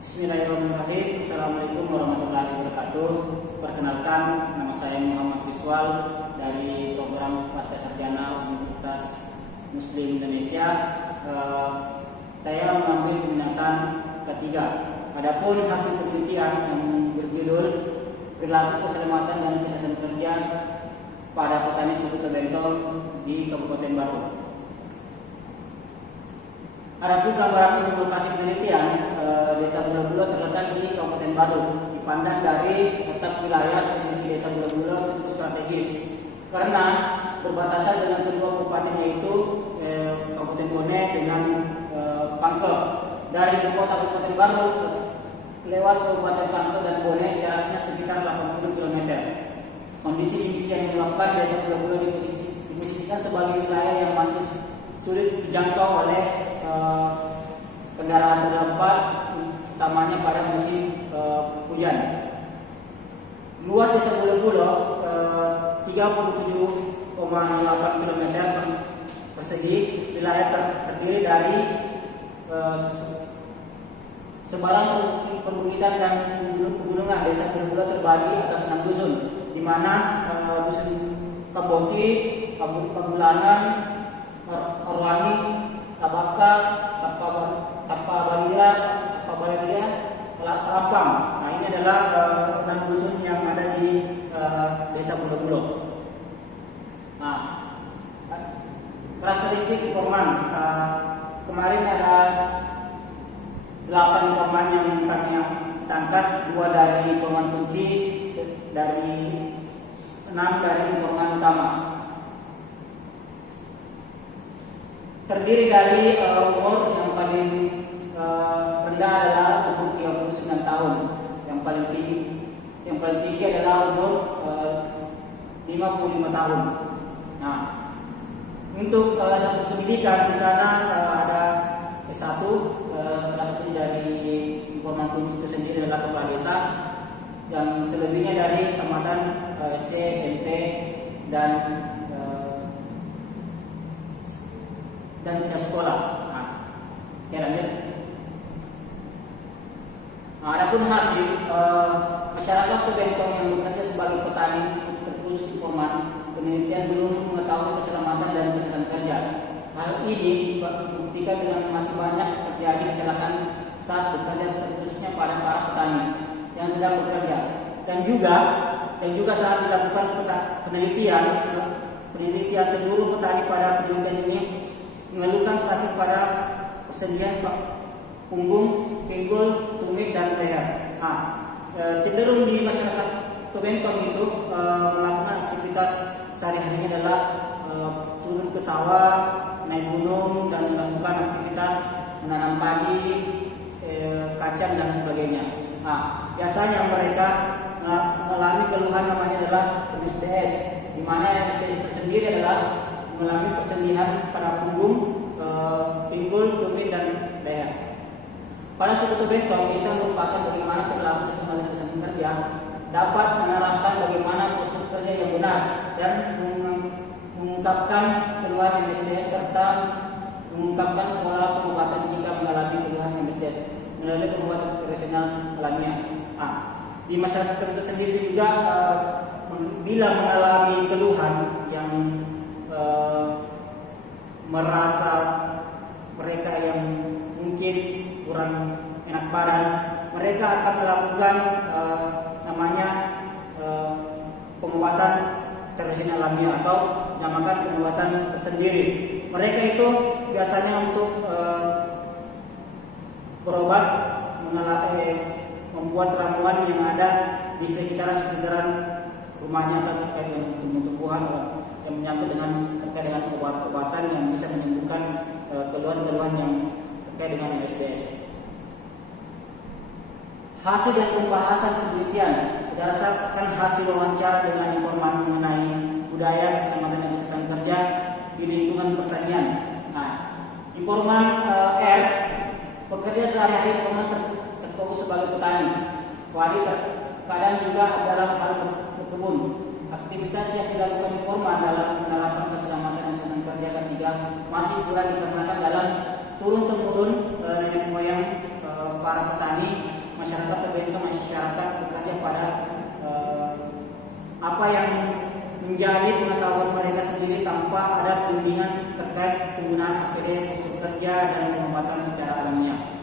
Bismillahirrahmanirrahim. Assalamualaikum warahmatullahi wabarakatuh. Perkenalkan, nama saya Muhammad Rizwal dari program Pasca Sarjana Universitas Muslim Indonesia. Saya mengambil peminatan ketiga. Adapun hasil penelitian yang berjudul Perilaku Keselamatan dan Kesehatan Kerja pada Petani Suku Tebentong di Kabupaten Baru. Adapun gambaran untuk lokasi penelitian, Desa Bulo-Bulo terletak di Kabupaten Baru. Dipandang dari letak wilayah posisi Desa Bulo-Bulo cukup strategis karena berbatasan dengan kedua kabupaten yaitu Kabupaten Bone dengan Pangkep. Dari ibu kota Kabupaten Baru lewat Kabupaten Pangkep dan Bone jaraknya sekitar 80 km. Kondisi ini yang menyebabkan Desa Bulo-Bulo diposisikan sebagai wilayah yang masih sulit dijangkau oleh kendaraan roda 4, utamanya pada musim hujan. Luas Desa Bulo-Bulo 37,8 km persegi. Wilayah terdiri dari sebaran perbukitan dan pegunungan. Desa Bulo-Bulo terbagi atas 6 dusun, di mana dusun Kaboki, Pagulanan, Orwani, Tabaka, Tapabalia, Lampang. Nah, ini adalah 6 dusun yang ada di Desa Bulo-Bulo. Nah, karakteristik informan, kemarin ada 8 informan yang kami tangkap, 2 dari informan kunci, dari 6 dari informan utama. Terdiri dari umur yang paling rendah adalah umur 39 tahun, yang paling tinggi adalah umur 55 tahun. Nah, untuk status pendidikan di sana ada S1, salah satu dari informan kunci itu sendiri adalah kepala desa, yang selebihnya dari tamatan SD, SMP dan tidak sekolah. Lanjut. Adapun hasil, masyarakat Tebentong yang bekerja sebagai petani terkhusus informan, penelitian belum mengetahui keselamatan dan kesehatan kerja. Hal ini dibuktikan dengan masih banyak terjadi kecelakaan saat bekerja, terkhususnya pada para petani yang sedang bekerja, dan juga saat dilakukan penelitian seluruh petani pada penelitian ini mengeluhkan sakit pada persendian punggung, pinggul, tumit, dan leher. Cenderung di masyarakat Tebentong itu melakukan aktivitas sehari-harinya adalah turun ke sawah, naik gunung, dan melakukan aktivitas menanam padi, kacang, dan sebagainya. Biasanya mereka mengalami keluhan namanya adalah MSDS, di mana MSDS itu sendiri adalah mengalami persendihan pada punggung, pinggul, tumit, dan leher. Pada suku Tebentong bisa merupakan bagaimana perilaku kesehatan kerja dapat menerapkan bagaimana prosedur kerja yang benar dan mengungkapkan keluhan MSDS serta mengungkapkan pola pengobatan jika mengalami keluhan MSDS melalui pengobatan tradisional alamiah. Di masyarakat tertentu sendiri juga bila mengalami keluhan yang merasa mereka yang mungkin kurang enak badan, mereka akan melakukan pengobatan tradisional alamiah atau dinamakan pengobatan tersendiri. Mereka itu biasanya untuk berobat membuat ramuan yang ada di sekitaran rumahnya terkait dengan tumbuh-tumbuhan yang menyangkut terkait dengan obat-obatan yang bisa menyembuhkan keluhan-keluhan yang terkait dengan MSDS. Hasil dan pembahasan penelitian berdasarkan hasil wawancara dengan informan mengenai budaya keselamatan dan kesehatan kerja di lingkungan pertanian. Informan R bekerja sehari-hari terfokus sebagai petani. Wadi terkadang juga dalam hal berkebun. Aktivitas yang dilakukan informan dalam penerapan keselamatan dan kesehatan kerja ketiga masih kurang dikarenakan dalam turun-temurun nenek moyang para petani masyarakat terbentuk masyarakat bekerja pada apa yang menjadi pengetahuan mereka sendiri tanpa ada bimbingan terkait penggunaan APD, kostum kerja dan pengobatan secara alamiah.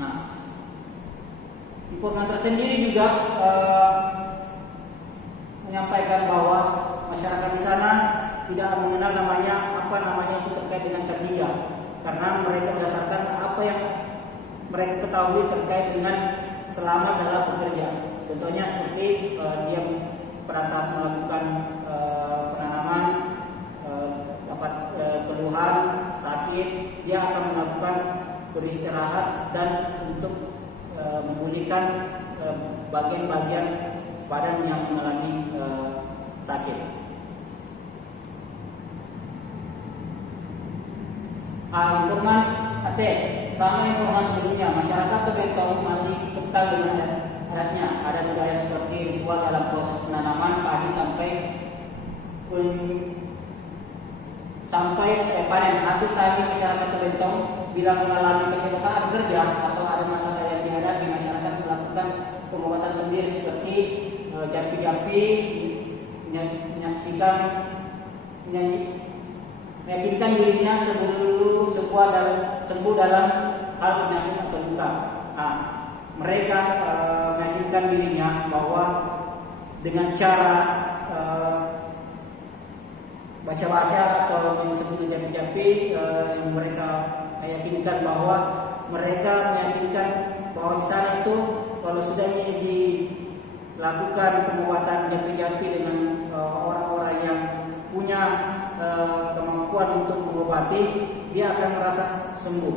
Nah, informasi tersendiri juga menyampaikan bahwa masyarakat di sana tidak mengenal apa namanya itu terkait dengan K3, karena mereka berdasarkan apa yang mereka ketahui terkait dengan selamat dalam bekerja. Contohnya seperti dia pada saat melakukan penanaman dapat keluhan, sakit, dia akan melakukan beristirahat dan untuk memulihkan bagian-bagian badan yang mengalami sakit. Sama informasi sebelumnya, masyarakat Tebentong masih kental dengan adatnya. Ada budaya seperti ritual dalam proses penanaman padi sampai panen hasil tadi. Masyarakat Tebentong bila mengalami kecelakaan kerja atau ada masalah yang dihadapi, masyarakat melakukan pengobatan sendiri seperti jampi-jampi, meyakinkan dirinya sembuh dalam hal penyakit atau luka. Nah, mereka meyakinkan dirinya bahwa dengan cara baca-baca atau yang disebut jampi-jampi, yang mereka meyakinkan bahwa di sana itu kalau sudah dilakukan pengobatan jampi-jampi dengan orang-orang yang punya kemampuan untuk mengobati, dia akan merasa sembuh.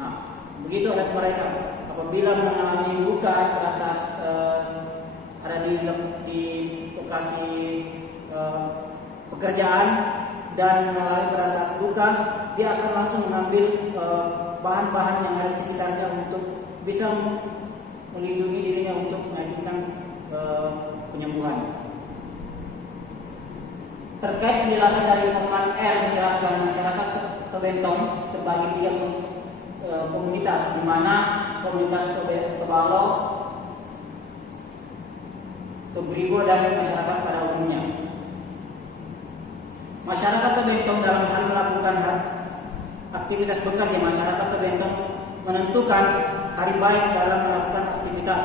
Nah, begitu adat mereka. Apabila mengalami luka pada saat ada di lokasi pekerjaan dan mengalami pada saat luka, dia akan langsung mengambil bahan-bahan yang ada di sekitarnya untuk bisa melindungi dirinya untuk meyakinkan penyembuhan. Terkait penjelasan dari teman R menjelaskan masyarakat Tebentong terbagi 3 komunitas, di mana komunitas Tebalo, Tobrigo dan masyarakat pada umumnya. Masyarakat Tebentong dalam hal melakukan aktivitas bekerja, masyarakat Tebentong menentukan hari baik dalam melakukan aktivitas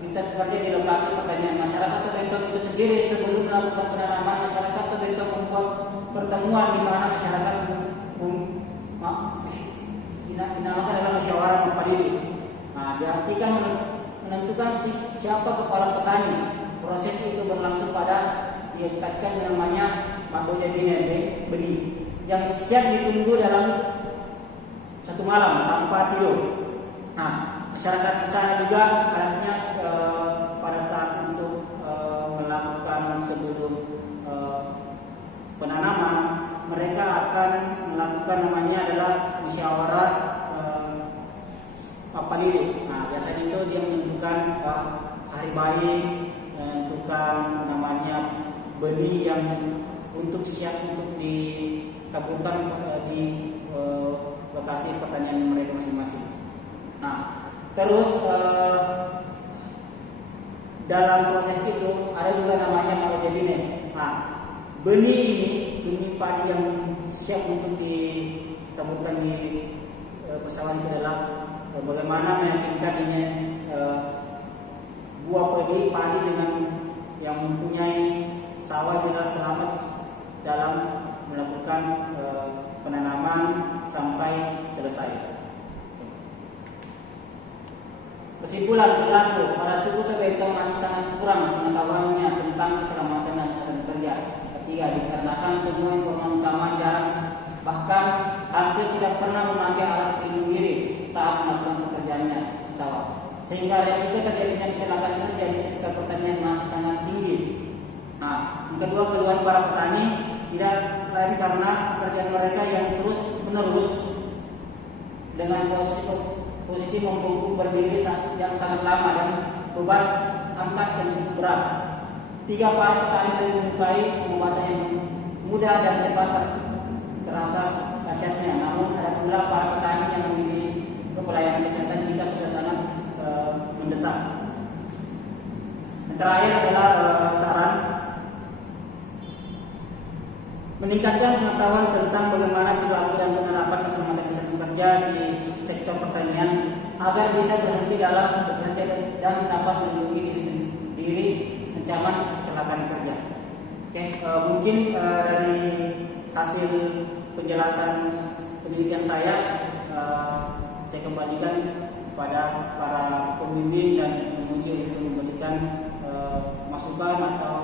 bekerja di lokasi pertanian. Masyarakat Tebentong itu sendiri sebelum melakukan penanaman, masyarakat Tebentong membuat pertemuan di mana masyarakat dinamakan adalah musyawarah mufaddili. Nah, diartikan menentukan siapa kepala petani. Proses itu berlangsung pada diikatkan namanya Maboja Beni yang siap ditunggu dalam 1 malam tanpa tidur. Nah, masyarakat di sana juga alatnya pada saat untuk melakukan sebelum penanaman, mereka akan melakukan namanya adalah musyawarah mufaddili. Nah, biasanya itu dia menentukan hari baik, menentukan namanya benih yang untuk siap untuk ditaburkan di lokasi pertanian mereka masing-masing. Nah, terus dalam proses itu ada juga namanya Malajabine. Nah, benih padi yang siap untuk ditaburkan di persawahan itu adalah bagaimana meyakinkan ini buah padi dengan yang mempunyai sawah adalah selamat dalam melakukan penanaman sampai selesai. Kesimpulan berlaku pada suku Tebentong masih sangat kurang pengetahuannya tentang keselamatan dan kesehatan kerja. Ketiga, dikarenakan semua informasi utama jarang, bahkan hampir tidak pernah memakai alat pelindung diri saat melakukan pekerjaannya di sawah, sehingga resiko terjadinya kecelakaan kerja di sektor pertanian masih sangat tinggi. Nah, yang kedua, keluhan para petani tidak lain karena pekerjaan mereka yang terus menerus dengan posisi membungkuk berdiri yang sangat lama dan beban angkat yang cukup berat. 3, para petani menyukai pengobatan yang mudah dan cepat terasa khasiatnya. Namun ada pula para petani yang memiliki pelayanan kesehatan jika sudah sangat terakhir adalah saran meningkatkan pengetahuan tentang bagaimana perilaku dan penerapan keselamatan kesehatan kerja di sektor pertanian agar bisa berhenti dalam bekerja dan dapat melindungi diri sendiri ancaman kecelakaan kerja. Oke, mungkin dari hasil penjelasan pendidikan saya kembalikan kepada para pembimbing dan penguji untuk memberikan masukan atau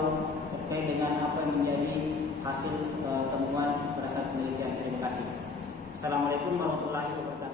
terkait dengan apa yang menjadi hasil temuan pada saat penelitian. Terima kasih. Assalamualaikum warahmatullahi wabarakatuh.